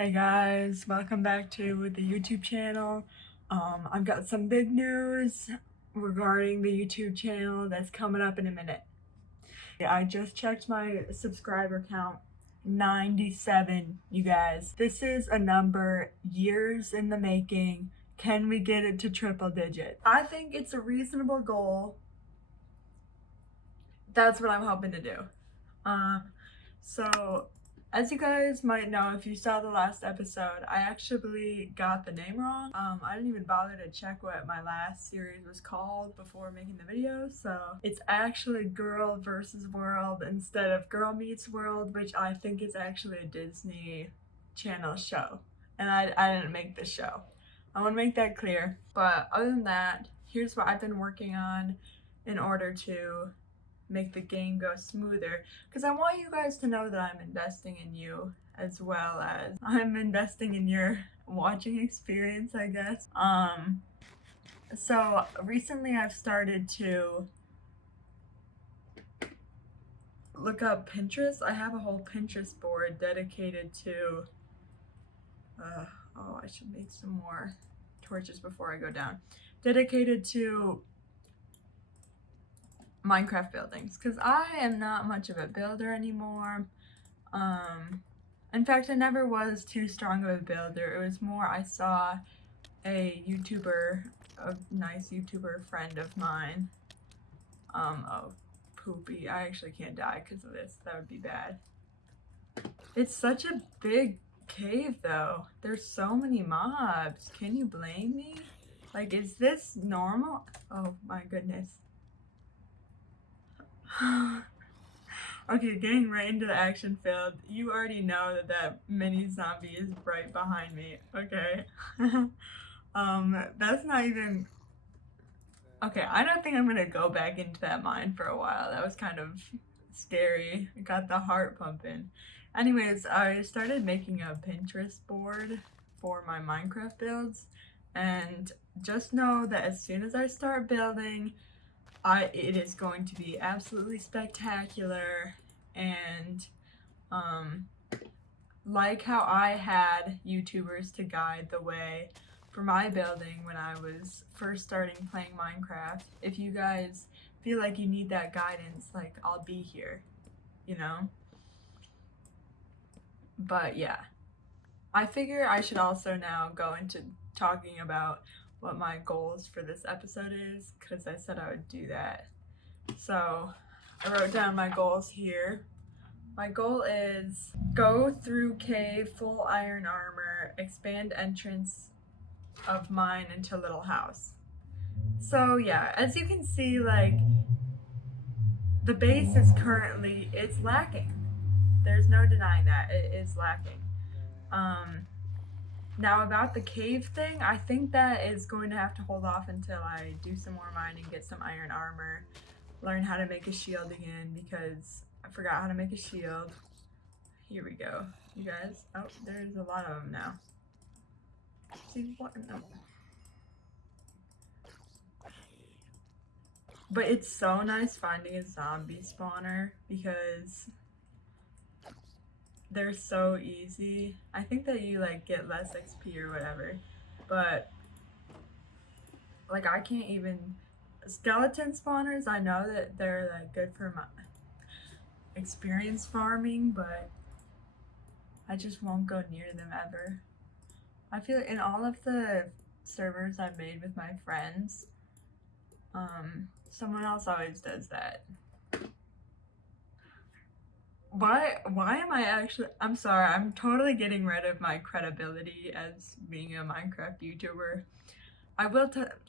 Hey guys, welcome back to the YouTube channel. I've got some big news regarding the YouTube channel that's coming up in a minute. I just checked my subscriber count, 97, you guys. This is a number years in the making. Can we get it to triple digit? I think it's a reasonable goal. That's what I'm hoping to do. So as you guys might know, if you saw the last episode, I actually got the name wrong. I didn't even bother to check what my last series was called before making the video, so it's actually Girl vs. World instead of Girl Meets World, which I think is actually a Disney Channel show, and I didn't make this show. I want to make that clear. But other than that, here's what I've been working on in order to make the game go smoother, because I want you guys to know that I'm investing in you as well as I'm investing in your watching experience, I guess. So recently I've started to look up Pinterest. I have a whole Pinterest board dedicated to oh, I should make some more torches before I go down. Dedicated to Minecraft buildings, because I am not much of a builder anymore. In fact, I never was too strong of a builder. It was more I saw a YouTuber, a nice YouTuber friend of mine. Oh, poopy. I actually can't die because of this. That would be bad. It's such a big cave though. There's so many mobs. Can you blame me? Like, is this normal? Oh my goodness. Okay, getting right into the action field. You already know that that mini zombie is right behind me. Okay. That's not even... Okay, I don't think I'm gonna go back into that mine for a while. That was kind of scary. It got the heart pumping. Anyways, I started making a Pinterest board for my Minecraft builds, and just know that as soon as I start building, it is going to be absolutely spectacular. And like how I had YouTubers to guide the way for my building when I was first starting playing Minecraft, if you guys feel like you need that guidance, like, I'll be here, you know? But yeah, I figure I should also now go into talking about what my goals for this episode is, because I said I would do that. So I wrote down my goals here. My goal is go through cave, full iron armor, expand entrance of mine into little house. So yeah, as you can see, like, the base is currently, it's lacking. There's no denying that, it is lacking. Now about the cave thing, I think that is going to have to hold off until I do some more mining, get some iron armor, learn how to make a shield again, because I forgot how to make a shield. Here we go, you guys. Oh, there's a lot of them now. See what? No. But it's so nice finding a zombie spawner because they're so easy. I think that you like get less XP or whatever, but like I can't even... Skeleton spawners, I know that they're like good for my experience farming, but I just won't go near them ever. I feel in all of the servers I've made with my friends, someone else always does that. Why am I actually... I'm sorry, I'm totally getting rid of my credibility as being a Minecraft YouTuber.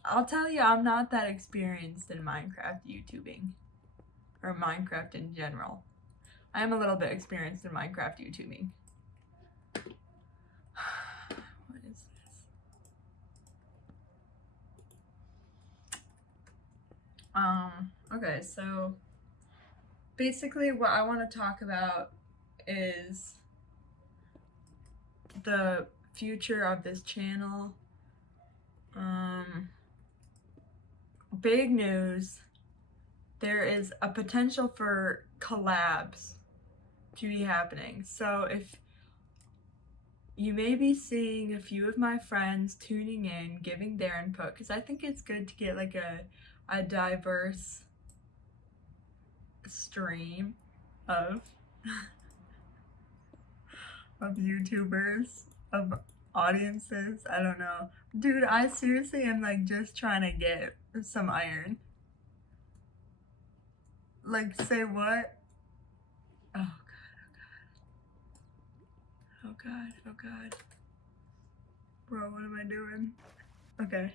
I'll tell you, I'm not that experienced in Minecraft YouTubing, or Minecraft in general. I am a little bit experienced in Minecraft YouTubing. What is this? Okay, so basically what I want to talk about is the future of this channel. Big news, there is a potential for collabs to be happening. So if you may be seeing a few of my friends tuning in, giving their input, because I think it's good to get like a diverse stream of of YouTubers, of audiences. I don't know. Dude, I seriously am like just trying to get some iron. Like, say what? Oh god, oh god, oh god. Bro, what am I doing? Okay.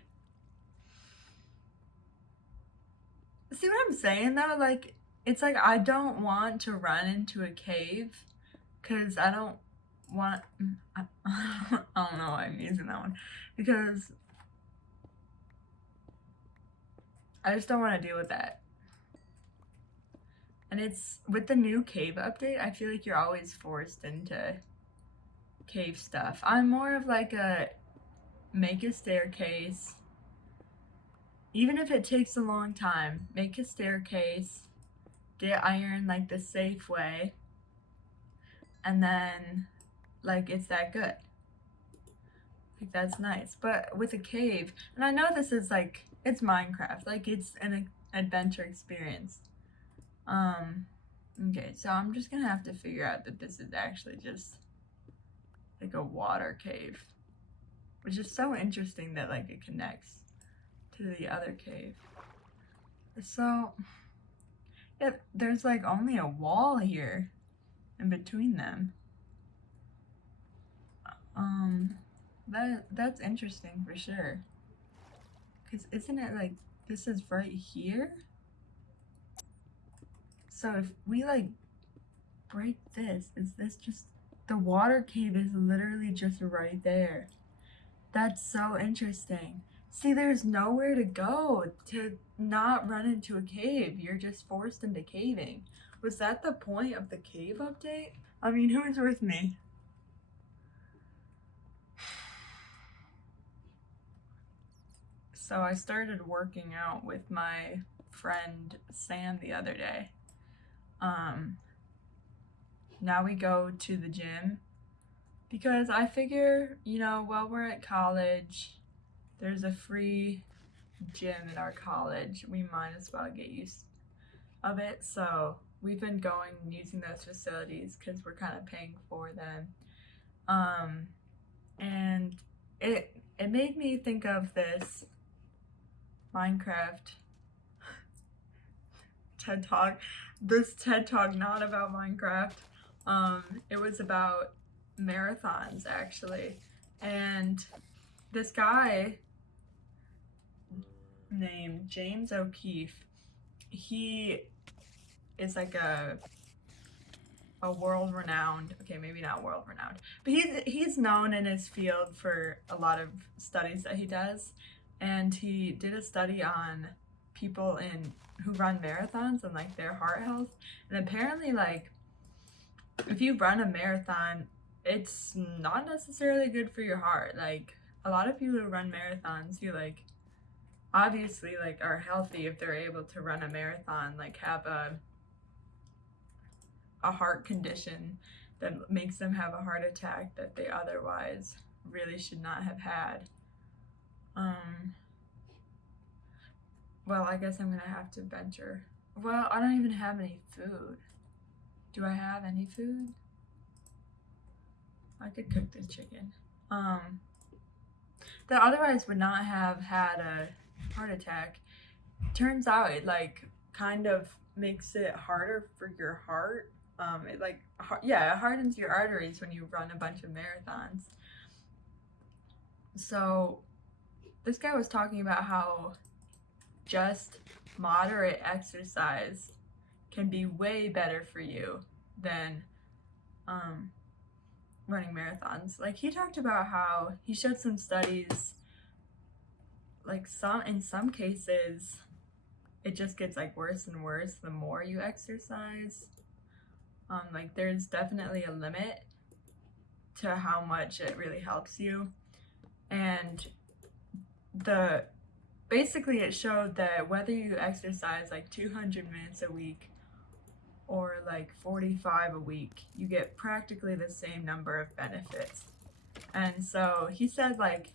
See what I'm saying though? Like, it's like I don't want to run into a cave because I don't want, I don't know why I'm using that one, because I just don't want to deal with that. And it's, with the new cave update, I feel like you're always forced into cave stuff. I'm more of like a make a staircase, even if it takes a long time, make a staircase, get iron like the safe way, and then like it's that good. Like that's nice. But with a cave, and I know this is like, it's Minecraft, like it's an adventure experience. Okay, so I'm just gonna have to figure out that this is actually just like a water cave, which is so interesting that like it connects to the other cave. So yeah, there's like only a wall here in between them. That's interesting for sure. Cause isn't it like this is right here? So if we like break this, is this just, the water cave is literally just right there. That's so interesting. See, there's nowhere to go to not run into a cave. You're just forced into caving. Was that the point of the cave update? I mean, who's with me? So I started working out with my friend Sam the other day. Now we go to the gym because I figure, you know, while we're at college, there's a free gym at our college. We might as well get used of it. So we've been going and using those facilities because we're kind of paying for them. And it made me think of this Minecraft TED Talk. This TED Talk, not about Minecraft. It was about marathons actually. And this guy named James O'Keefe, he is like a world-renowned, okay, maybe not world-renowned, but he's known in his field for a lot of studies that he does. And he did a study on people who run marathons and like their heart health. And apparently, like, if you run a marathon, it's not necessarily good for your heart. Like, a lot of people who run marathons, you like obviously like are healthy if they're able to run a marathon, like have a heart condition that makes them have a heart attack that they otherwise really should not have had. Well, I guess I'm gonna have to venture. Well, I don't even have any food. Do I have any food? I could cook this chicken. That otherwise would not have had a heart attack. Turns out it like kind of makes it harder for your heart. It like, yeah, it hardens your arteries when you run a bunch of marathons. So this guy was talking about how just moderate exercise can be way better for you than running marathons. Like, he talked about how he showed some studies, like in some cases it just gets like worse and worse the more you exercise. Like, there's definitely a limit to how much it really helps you. And basically it showed that whether you exercise like 200 minutes a week or like 45 a week, you get practically the same number of benefits. And so he said like,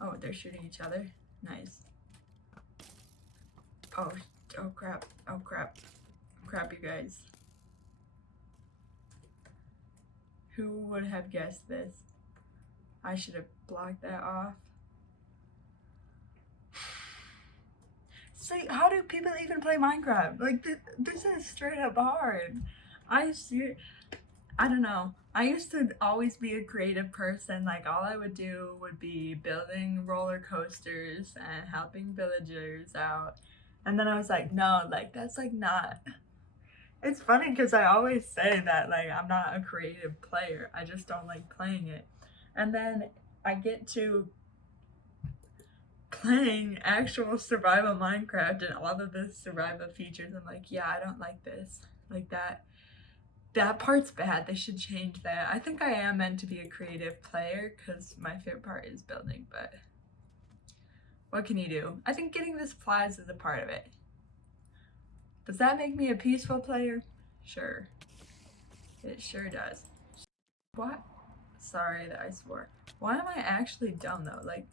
oh, they're shooting each other. Nice. Oh crap. Oh crap. Crap, you guys. Who would have guessed this? I should have blocked that off. See, how do people even play Minecraft? Like, this is straight up hard. I don't know. I used to always be a creative person. Like, all I would do would be building roller coasters and helping villagers out. And then I was like, no, like, that's like not. It's funny because I always say that, like, I'm not a creative player. I just don't like playing it. And then I get to playing actual survival Minecraft and all of the survival features. I'm like, yeah, I don't like this. Like, that part's bad. They should change that. I think I am meant to be a creative player because my favorite part is building, but what can you do? I think getting the supplies is a part of it. Does that make me a peaceful player? Sure. It sure does. What? Sorry that I swore. Why am I actually dumb though? Like,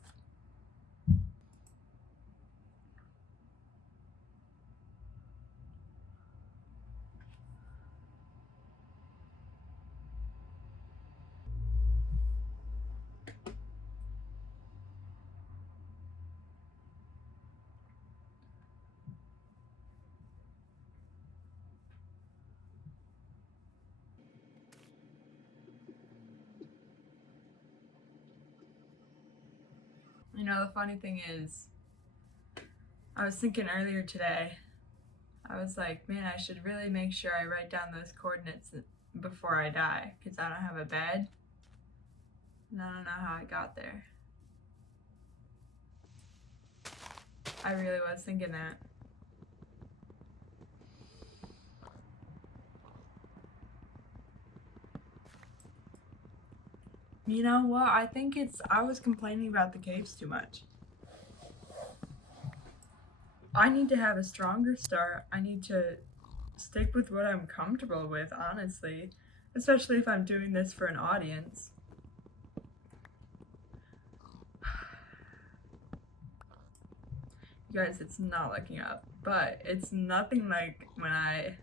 you know, the funny thing is, I was thinking earlier today, I was like, man, I should really make sure I write down those coordinates before I die, because I don't have a bed, and I don't know how I got there. I really was thinking that. You know what? I think I was complaining about the caves too much. I need to have a stronger start. I need to stick with what I'm comfortable with, honestly. Especially if I'm doing this for an audience. You guys, it's not looking up. But it's nothing like when I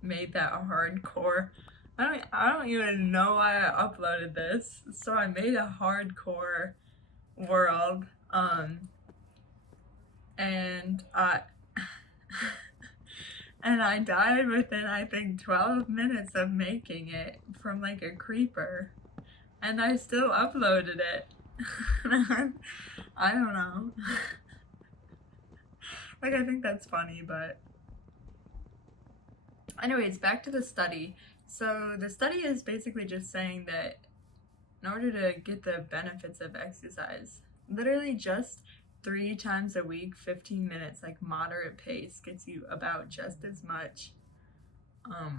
made that hardcore. I don't even know why I uploaded this. So I made a hardcore world, and I and I died within, I think, 12 minutes of making it from like a creeper, and I still uploaded it. I don't know. Like, I think that's funny, but anyways, back to the study. So the study is basically just saying that in order to get the benefits of exercise, literally just 3 times a week, 15 minutes, like moderate pace, gets you about just as much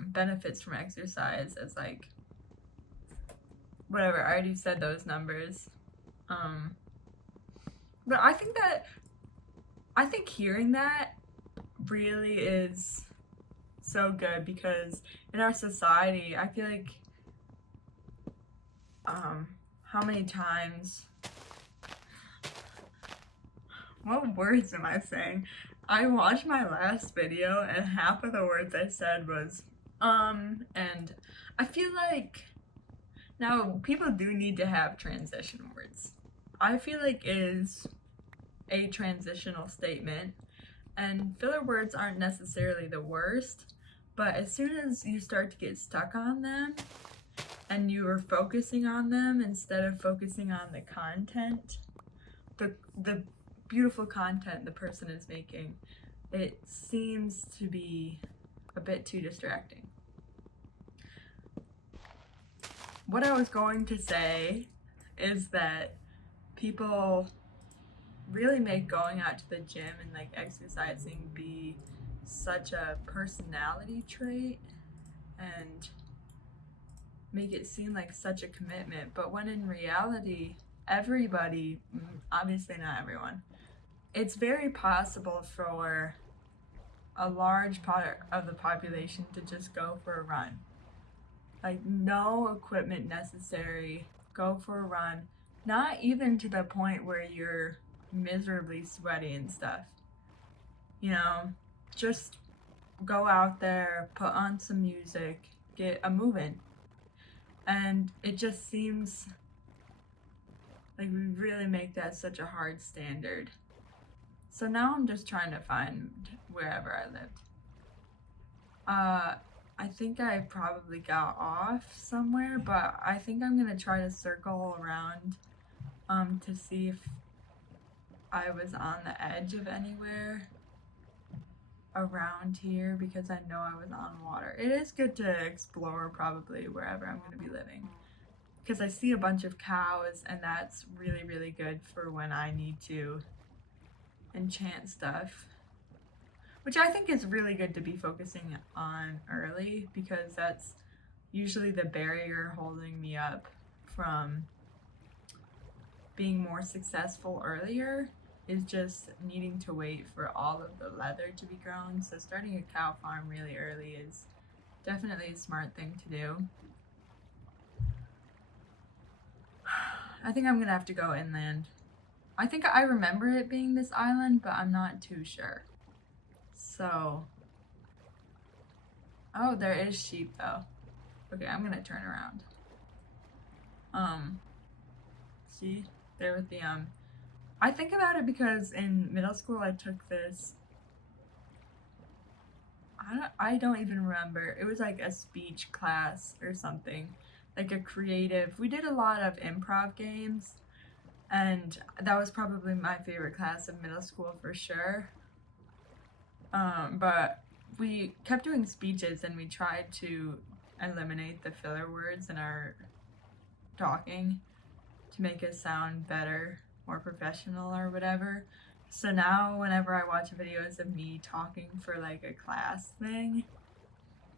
benefits from exercise as like whatever. I already said those numbers. But I think hearing that really is so good, because in our society, I feel like how many times, what words am I saying? I watched my last video and half of the words I said was and I feel like now people do need to have transition words. I feel like is a transitional statement, and filler words aren't necessarily the worst, but as soon as you start to get stuck on them and you are focusing on them instead of focusing on the content, the beautiful content the person is making, it seems to be a bit too distracting. What I was going to say is that people really make going out to the gym and like exercising be such a personality trait and make it seem like such a commitment, but when in reality, everybody, obviously not everyone, it's very possible for a large part of the population to just go for a run. Like, no equipment necessary, go for a run, not even to the point where you're miserably sweaty and stuff. You know, just go out there, put on some music, get a moving. And it just seems like we really make that such a hard standard. So now I'm just trying to find wherever I lived. I think I probably got off somewhere, but I think I'm gonna try to circle around to see if I was on the edge of anywhere around here, because I know I was on water. It is good to explore probably wherever I'm gonna be living, because I see a bunch of cows, and that's really, really good for when I need to enchant stuff, which I think is really good to be focusing on early, because that's usually the barrier holding me up from being more successful earlier, is just needing to wait for all of the leather to be grown. So starting a cow farm really early is definitely a smart thing to do. I think I'm gonna have to go inland. I think I remember it being this island, but I'm not too sure. So, oh, there is sheep though. Okay, I'm gonna turn around. See, there with the I think about it because in middle school I took this, I don't even remember. It was like a speech class or something, like a creative. We did a lot of improv games, and that was probably my favorite class in middle school for sure. But we kept doing speeches, and we tried to eliminate the filler words in our talking to make it sound better, more professional or whatever. So now whenever I watch videos of me talking for like a class thing,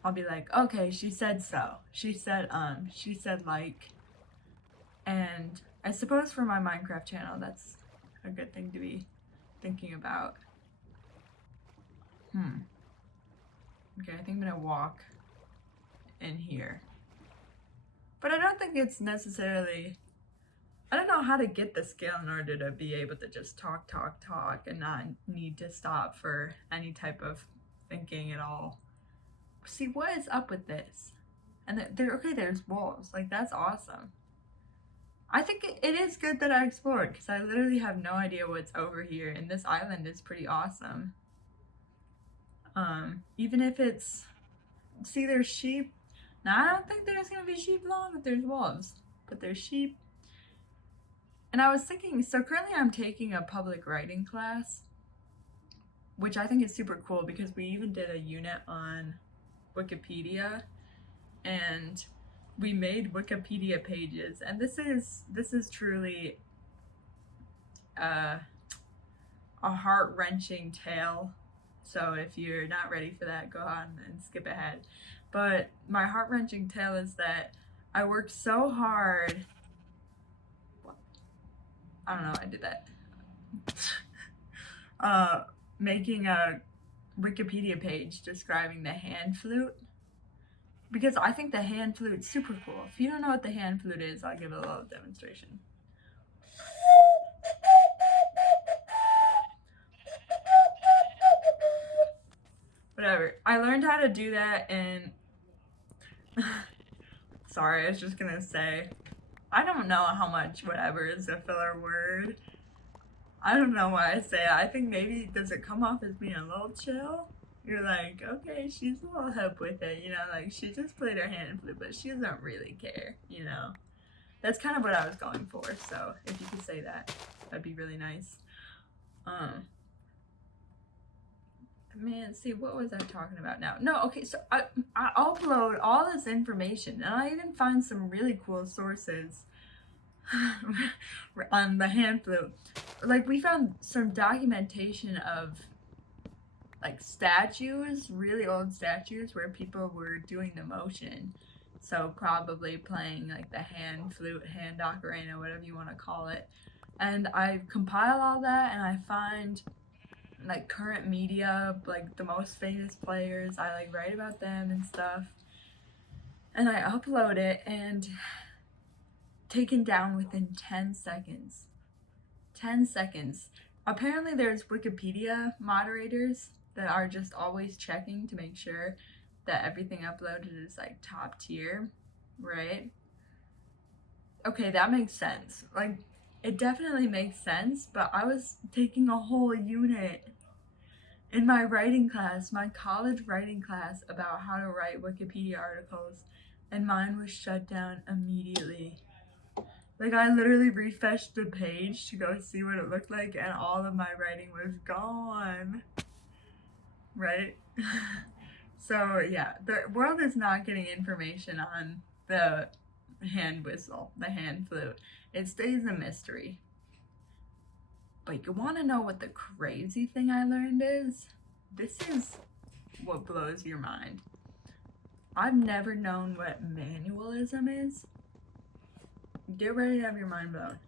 I'll be like, okay, she said so. She said like. And I suppose for my Minecraft channel, that's a good thing to be thinking about. Okay, I think I'm gonna walk in here. But I don't think it's necessarily, I don't know how to get the skill in order to be able to just talk and not need to stop for any type of thinking at all. See, what is up with this? And there's wolves. Like, that's awesome. I think it is good that I explored, because I literally have no idea what's over here, and this island is pretty awesome. Even if it's, see, there's sheep. Now, I don't think there's gonna be sheep long if there's wolves, but there's sheep. And I was thinking, so currently I'm taking a public writing class, which I think is super cool, because we even did a unit on Wikipedia, and we made Wikipedia pages, and this is truly a heart-wrenching tale. So if you're not ready for that, go on and skip ahead. But my heart-wrenching tale is that I worked so hard. I don't know, I did that. Making a Wikipedia page describing the hand flute, because I think the hand flute is super cool. If you don't know what the hand flute is, I'll give it a little demonstration. Whatever. I learned how to do that in sorry, I was just gonna say, I don't know how much whatever is a filler word. I don't know why I say it. I think maybe, does it come off as being a little chill? You're like, okay, she's a little hip with it, you know, like she just played her hand flute, but she doesn't really care, you know. That's kind of what I was going for, so if you could say that, that'd be really nice. Man, see, what was I talking about now? No, okay, so I upload all this information, and I even find some really cool sources on the hand flute. Like, we found some documentation of like statues, really old statues, where people were doing the motion. So probably playing like the hand flute, hand ocarina, whatever you want to call it. And I compile all that, and I find like current media, like the most famous players. I like write about them and stuff, and I upload it. And taken down within 10 seconds. 10 seconds. Apparently there's Wikipedia moderators that are just always checking to make sure that everything uploaded is like top tier, right? Okay, that makes sense. Like, it definitely makes sense, but I was taking a whole unit in my writing class, my college writing class, about how to write Wikipedia articles, and mine was shut down immediately. Like, I literally refreshed the page to go see what it looked like, and all of my writing was gone. Right? So, yeah, the world is not getting information on the hand whistle, the hand flute. It stays a mystery. But you want to know what the crazy thing I learned is? This is what blows your mind. I've never known what manualism is. Get ready to have your mind blown.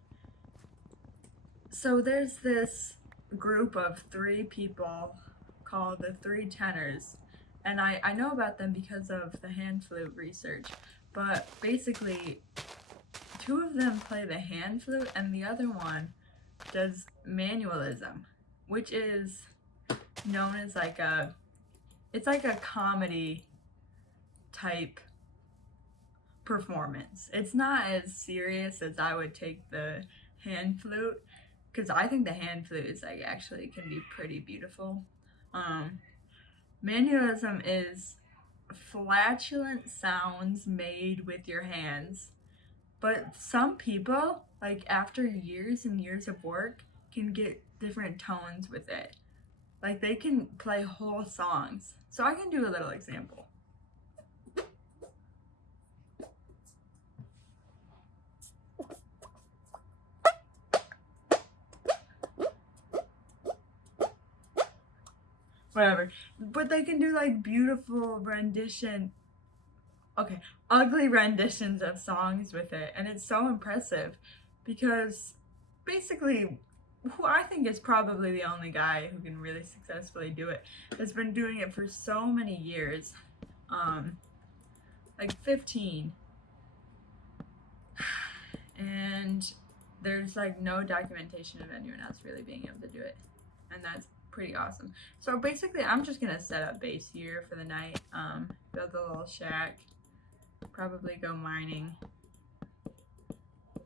So there's this group of 3 people called the 3 tenors, and I know about them because of the hand flute research, but basically 2 of them play the hand flute and the other one does manualism, which is known as it's like a comedy type performance. It's not as serious as I would take the hand flute, because I think the hand flute is like actually can be pretty beautiful. Manualism is flatulent sounds made with your hands, but some people, like after years and years of work, can get different tones with it. Like they can play whole songs. So I can do a little example. Whatever. But they can do like beautiful ugly renditions of songs with it. And it's so impressive because basically who I think is probably the only guy who can really successfully do it has been doing it for so many years. Like 15. And there's like no documentation of anyone else really being able to do it. And that's pretty awesome. So basically I'm just gonna set up base here for the night, build a little shack, probably go mining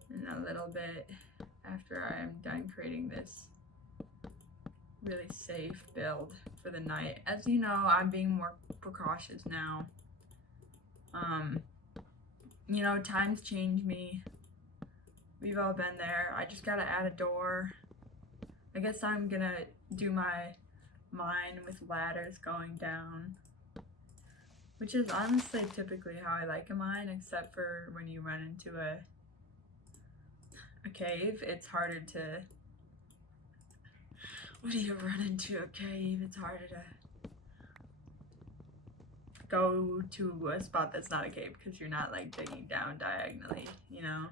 in a little bit after I'm done creating this really safe build for the night. As you know, I'm being more precautious now. You know, times change me. We've all been there. I just gotta add a door. I guess I'm gonna do my mine with ladders going down, which is honestly typically how I like a mine, except for when you run into a cave. It's harder to, when you run into a cave, it's harder to go to a spot that's not a cave because you're not like digging down diagonally, you know?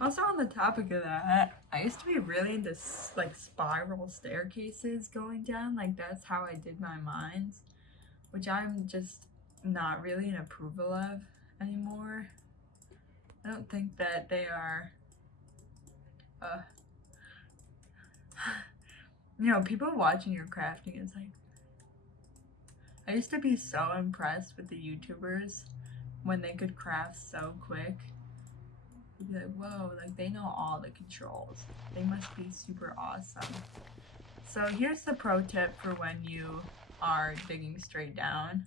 Also, on the topic of that, I used to be really into like spiral staircases going down. Like that's how I did my mines, which I'm just not really in approval of anymore. I don't think that they are, you know, people watching your crafting is like, I used to be so impressed with the YouTubers when they could craft so quick. You'd be like, whoa, like they know all the controls. They must be super awesome. So here's the pro tip for when you are digging straight down,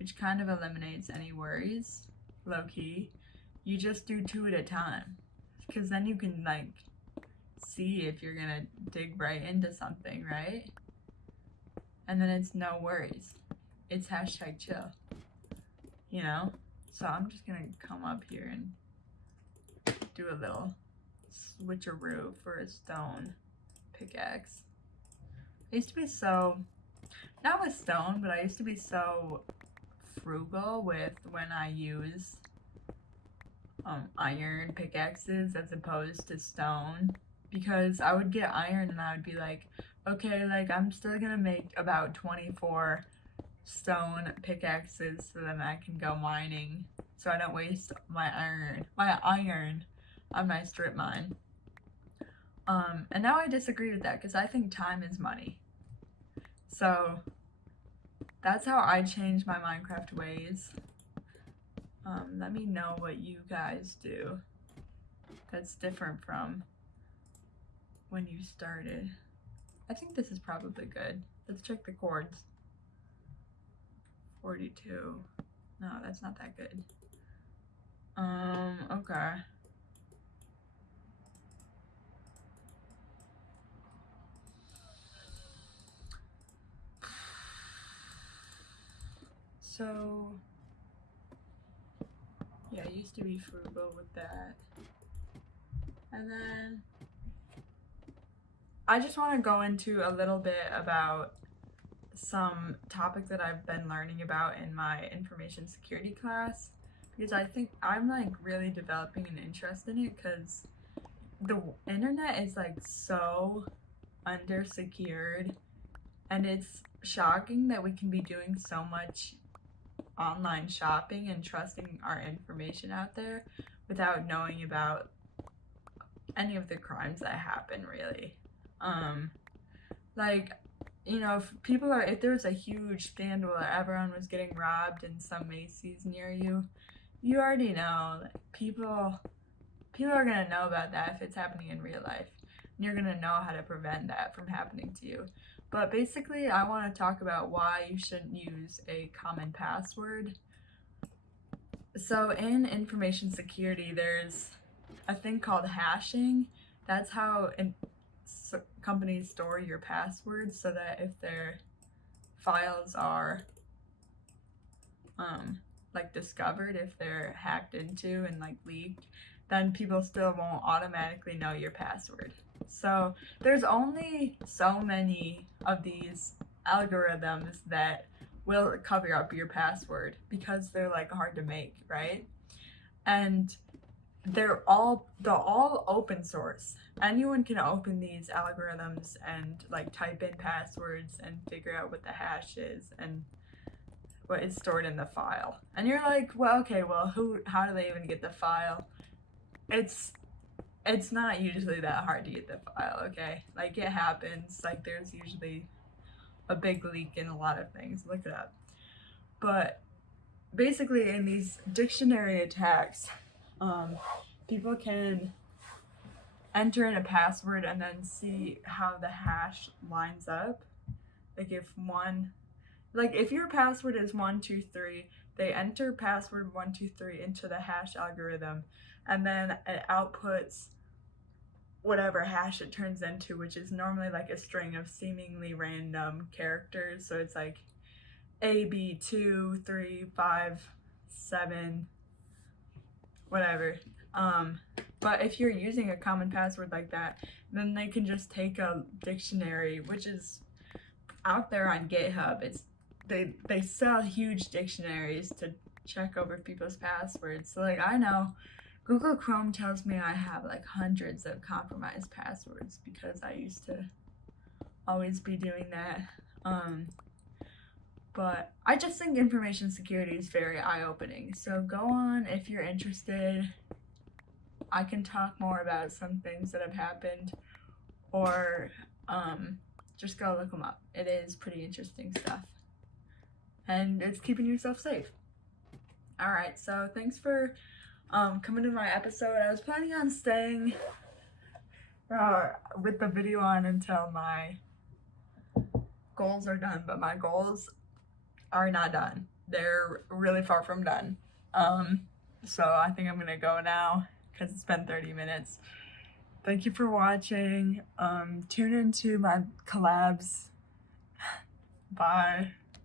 which kind of eliminates any worries, low key. You just do 2 at a time, because then you can like see if you're gonna dig right into something, right? And then it's no worries. It's #chill, you know? So I'm just gonna come up here and do a little switcheroo for a stone pickaxe. I used to be so, not with stone, but I used to be so frugal with when I use iron pickaxes as opposed to stone, because I would get iron and I would be like, okay, like I'm still gonna make about 24 stone pickaxes so then I can go mining so I don't waste my iron on my strip mine. And now I disagree with that because I think time is money. So that's how I change my Minecraft ways. Let me know what you guys do that's different from when you started. I think this is probably good. Let's check the chords. 42. No, that's not that good. Okay. So, yeah, I used to be frugal with that. And then I just want to go into a little bit about some topic that I've been learning about in my information security class, because I think I'm like really developing an interest in it because the internet is like so undersecured, and it's shocking that we can be doing so much online shopping and trusting our information out there without knowing about any of the crimes that happen, really. Like, you know, if there was a huge scandal that everyone was getting robbed in some Macy's near you, you already know that people are gonna know about that if it's happening in real life, and you're gonna know how to prevent that from happening to you. But basically, I want to talk about why you shouldn't use a common password. So in information security, there's a thing called hashing. That's how companies store your passwords, so that if their files are like discovered, if they're hacked into and like leaked, then people still won't automatically know your password. So there's only so many of these algorithms that will cover up your password because they're like hard to make, right? And they're all open source. Anyone can open these algorithms and like type in passwords and figure out what the hash is and what is stored in the file. And you're like, well, okay, well, how do they even get the file? It's not usually that hard to get the file, okay? Like, it happens. Like, there's usually a big leak in a lot of things. Look it up. But basically, in these dictionary attacks, people can enter in a password and then see how the hash lines up. Like, if your password is 123, they enter password 123 into the hash algorithm, and then it outputs whatever hash it turns into, which is normally like a string of seemingly random characters. So it's like AB 2 3 5 7 whatever. But if you're using a common password like that, then they can just take a dictionary, which is out there on GitHub. They sell huge dictionaries to check over people's passwords. So like, I know Google Chrome tells me I have like hundreds of compromised passwords because I used to always be doing that. But I just think information security is very eye-opening. So go on if you're interested. I can talk more about some things that have happened, or just go look them up. It is pretty interesting stuff, and it's keeping yourself safe. All right, so thanks for coming to my episode. I was planning on staying with the video on until my goals are done, but my goals are not done. They're really far from done. So I think I'm gonna go now because it's been 30 minutes. Thank you for watching. Tune into my collabs. Bye.